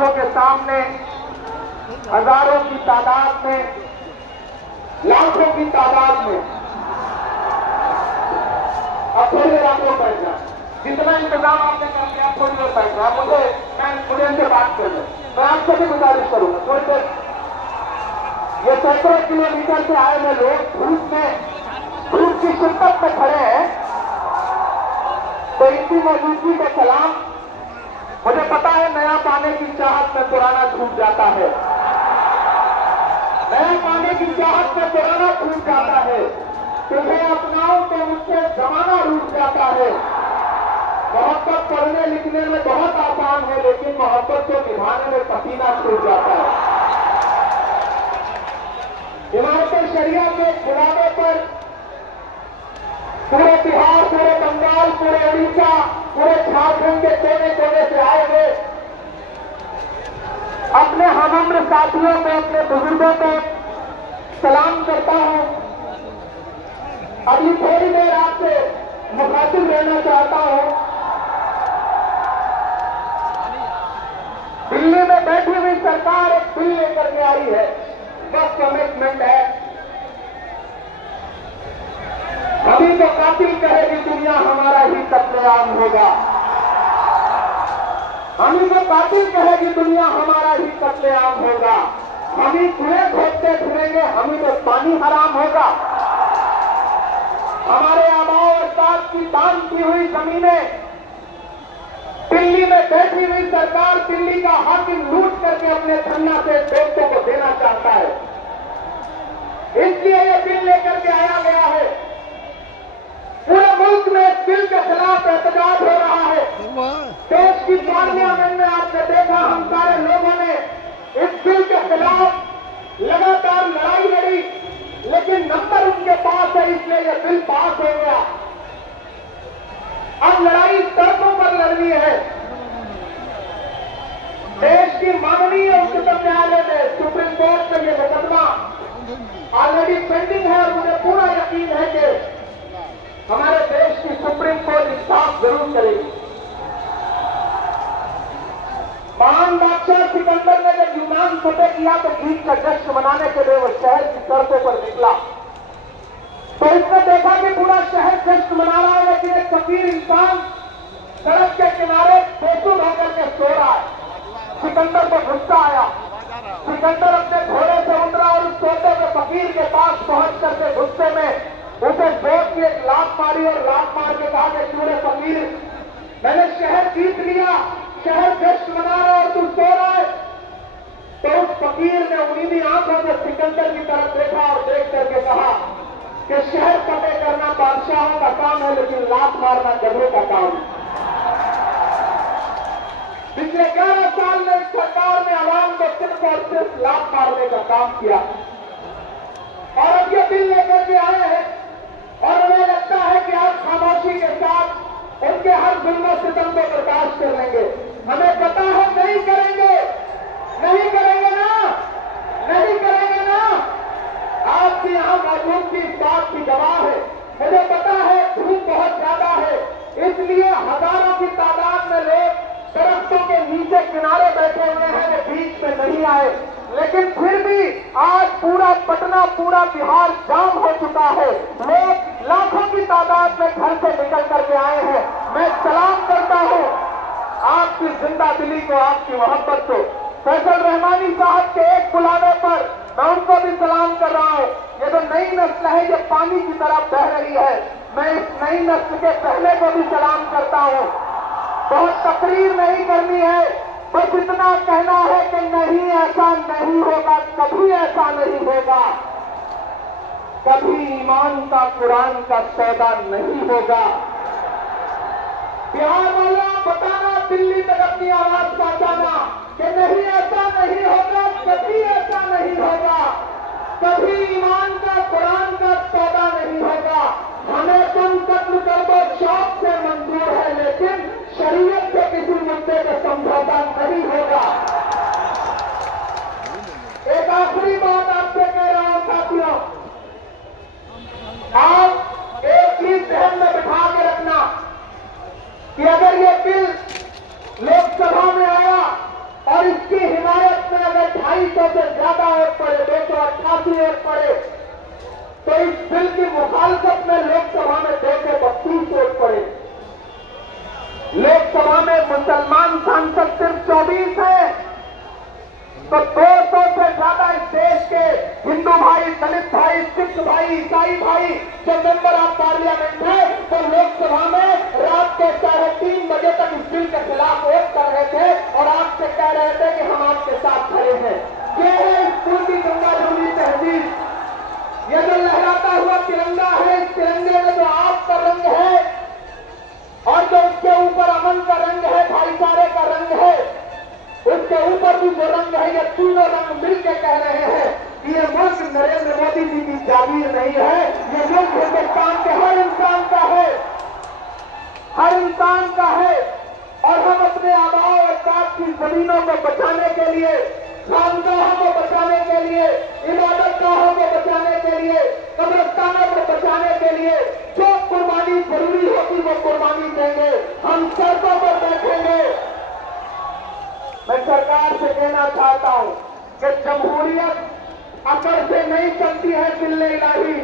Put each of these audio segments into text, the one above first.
आंखों के सामने हजारों की तादाद में, लाखों की तादाद में, अब थोड़ी देर आप लोग बैठ जाए, जितना इंतजाम आपने कर लिया थोड़ी देर बैठ जाए, मुझे इनसे बात कर लें। मैं आपसे भी गुजारिश करूंगा थोड़ी देर। ये सैकड़ों किलोमीटर से आए हुए लोग धूप की शिद्दत में खड़े हैं, तो इनकी मौजूदगी का सलाम। मुझे पता है नया पाने की चाहत में पुराना छूट जाता है, नया पाने की चाहत में पुराना छूट जाता है। तुम्हें अपनाओ तो मुझसे जमाना रूठ जाता है। मोहब्बत पढ़ने लिखने में बहुत आसान है, लेकिन मोहब्बत को निभाने में पसीना छूट जाता है। इमारत शरिया के बुलावे पर पूरे बिहार, पूरे बंगाल, पूरे उड़ीसा, पूरे झारखंड के कोने कोने से आए हुए अपने हमउम्र साथियों को, अपने बुजुर्गों को सलाम करता हूं। अभी थोड़ी देर आपसे मुखातिब रहना चाहता हूं। दिल्ली में बैठी हुई सरकार एक बिल लेकर के आई है, बस कमिटमेंट है। अभी तो कातिल कहेगी दुनिया हमारा ही कत्लेआम होगा, हम ही तो कातिल कहेगी दुनिया हमारा ही कत्लेआम होगा। हम ही कुएं खोदते फिरेंगे, हम ही तो पानी हराम होगा। हमारे आबाओ अजदाद की दान की हुई जमीनें दिल्ली में बैठी हुई सरकार, दिल्ली का हाकिम लूट करके अपने धन्ना से बेटों को देना चाहता है। इसलिए यह बिल लेकर के आया गया है। पूरे मुल्क में इस बिल के खिलाफ एहतजाज हो रहा है। देश की पार्लियामेंट में आपने देखा, हम सारे लोगों ने इस बिल के खिलाफ लगातार लड़ाई लड़ी, लेकिन नंबर उनके पास है, इसलिए यह बिल पास हो गया। अब लड़ाई सड़कों पर लड़नी है। देश की माननीय उच्चतम न्यायालय में, सुप्रीम कोर्ट में यह मुकदमा ऑलरेडी पेंडिंग है और मुझे पूरा यकीन है कि हमारे देश की सुप्रीम कोर्ट इंसाफ जरूर करेगी। महान बादशाह सिकंदर ने जब यूनान फतेह किया तो जीत का जश्न मनाने के लिए वो शहर की सड़कों पर निकला, तो इसने देखा कि पूरा शहर जश्न मना रहा है, लेकिन एक फकीर इंसान सड़क के किनारे बेसुध होकर के सो रहा है। सिकंदर को गुस्सा आया। सिकंदर अपने घोड़े से उतरा और उस सोते हुए फकीर के पास पहुंच करके गुस्से में उसे जोर की एक लात मारी और लात मार के कहा कि तूने फकीर, मैंने शहर जीत लिया, शहर जश्न मना रहा और तू सो रहा है। तो उस फकीर ने उन्हीं आंखों से सिकंदर की तरफ देखा और देख करके कहा कि शहर फतेह करना बादशाहों का काम है, लेकिन लात मारना गधों का काम है। पिछले 11 साल में इस सरकार ने आवाम को सिर्फ और सिर्फ लात मारने का काम किया, और अब ये बिल लेकर के आए हैं। और हमें लगता है कि आप खामोशी के साथ उनके हर जुल्म सितम को बर्दाश्त कर लेंगे। हमें पता है नहीं करेंगे, नहीं करेंगे ना, नहीं करेंगे ना। आपकी यहां मौजूदगी इस बात की गवाह है। मुझे पता है धूप बहुत ज्यादा है, इसलिए हजारों की तादाद में लोग दरख्तों के नीचे किनारे बैठे हुए हैं, वो बीच में नहीं आए। लेकिन फिर भी आज पूरा पटना, पूरा बिहार जाम हो चुका है। लोग लाखों की तादाद में घर से निकल करके आए हैं। मैं सलाम करता हूं आपकी जिंदा दिली को, आपकी मोहब्बत को। फैसल रहमानी साहब के एक बुलावे पर मैं उनको भी सलाम कर रहा हूं। ये जो नई नस्ल है, ये पानी की तरफ बह रही है। मैं इस नई नस्ल के पहले को भी सलाम करता हूं। बहुत तकरीर नहीं करनी है, बस इतना कहना है कि नहीं, ऐसा नहीं होगा, कभी ऐसा नहीं होगा, कभी ईमान का, कुरान का सौदा नहीं होगा। बिहार वाला बताना, दिल्ली तक अपनी आवाज पहुंचाना कि नहीं, ऐसा नहीं होगा, कभी ऐसा नहीं होगा, कभी ईमान का, कुरान का सौदा नहीं होगा। हमें तुम कत्ल कर दो शौक से मंजूर है, लेकिन शरीयत से किसी मुद्दे का समझौता नहीं होगा। एक आखिरी बात आपसे कह रहा हूं साथियों, आप एक चीज ध्यान में बिठा के रखना कि अगर ये बिल लोकसभा में आया और इसकी बिल की मुखालफत में लोकसभा में 232 वोट पड़े। लोकसभा में मुसलमान सांसद सिर्फ 24 हैं, तो 200 से ज्यादा इस देश के हिंदू भाई, दलित भाई, सिख भाई, ईसाई भाई जो मेंबर ऑफ पार्लियामेंट है, तो लोकसभा में रात के 3:30 बजे तक इस बिल के खिलाफ वोट कर रहे थे और आपसे कह रहे थे कि हम आपके साथ खड़े हैं। ये है इस पूर्वी गंगा जमुनी तहजीब। ये जो लहराता हुआ तिरंगा है, इस तिरंगे में जो आपका रंग है और जो उसके ऊपर अमन का रंग है, भाईचारे का रंग है, उसके ऊपर भी जो रंग है, ये तीनों रंग मिलकर कह रहे हैं कि ये मुल्क नरेंद्र मोदी जी की जागीर नहीं है, ये मुल्क हिंदुस्तान के हर इंसान का है, हर इंसान का है। और हम अपने आबाओ और बाप की जमीनों को बचाने के लिए, खानगाहों को बचाने के लिए, इबादतगाहों को बचाने के लिए, कब्रिस्तानों को बचाने के लिए जो कुर्बानी जरूरी होगी वो कुर्बानी देंगे। हम सड़कों पर बैठेंगे। मैं सरकार से कहना चाहता हूं कि जमहूरियत अकड़ से नहीं चलती है, दिल्ले इलाही।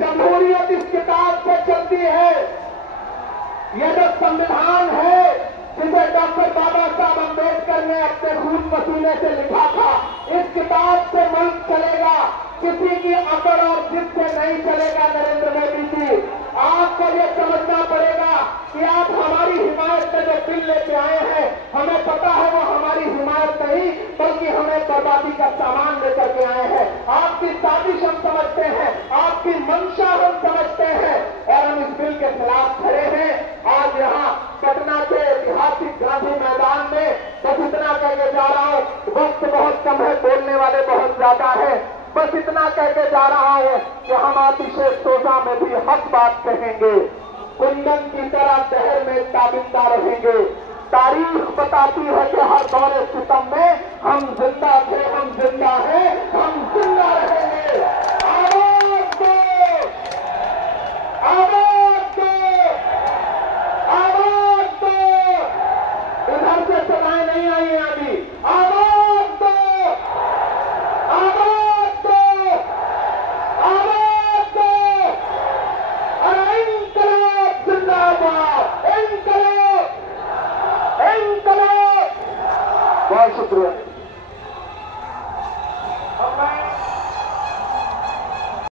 जमहूरियत इस किताब से चलती है। यह जो संविधान है जिसे डॉक्टर बाबा साहब अम्बेडकर ने अपने खून पसीने से लिखा था, इस किताब से मुल्क चलेगा, किसी की अकड़ और जिद से नहीं चलेगा। नरेंद्र मोदी जी, आपको यह समझना पड़ेगा कि आप हमारी हिमायत में जो बिल लेके आए हैं, हमें पता है वो हमारी हिमायत नहीं बल्कि हमें बर्बादी का सामान लेकर के आए हैं। आपकी साजिश हम समझते हैं, आपकी मंशा हम समझते हैं और हम इस बिल के खिलाफ खड़े हैं। आज यहाँ पटना के ऐतिहासिक गांधी मैदान में बस इतना कह के जा रहा हूँ, वक्त बहुत कम है, बोलने वाले बहुत ज्यादा है। बस इतना कह के जा रहा हूँ कि हम आतिशे सोजा में भी हक बात कहेंगे, कुंदन की तरह शहर में ताबिंदा रहेंगे। तारीख बताती है कि हर दौरे सितम में हम जिंदा थे, हम जिंदा हैं, हम जिंदा रहे।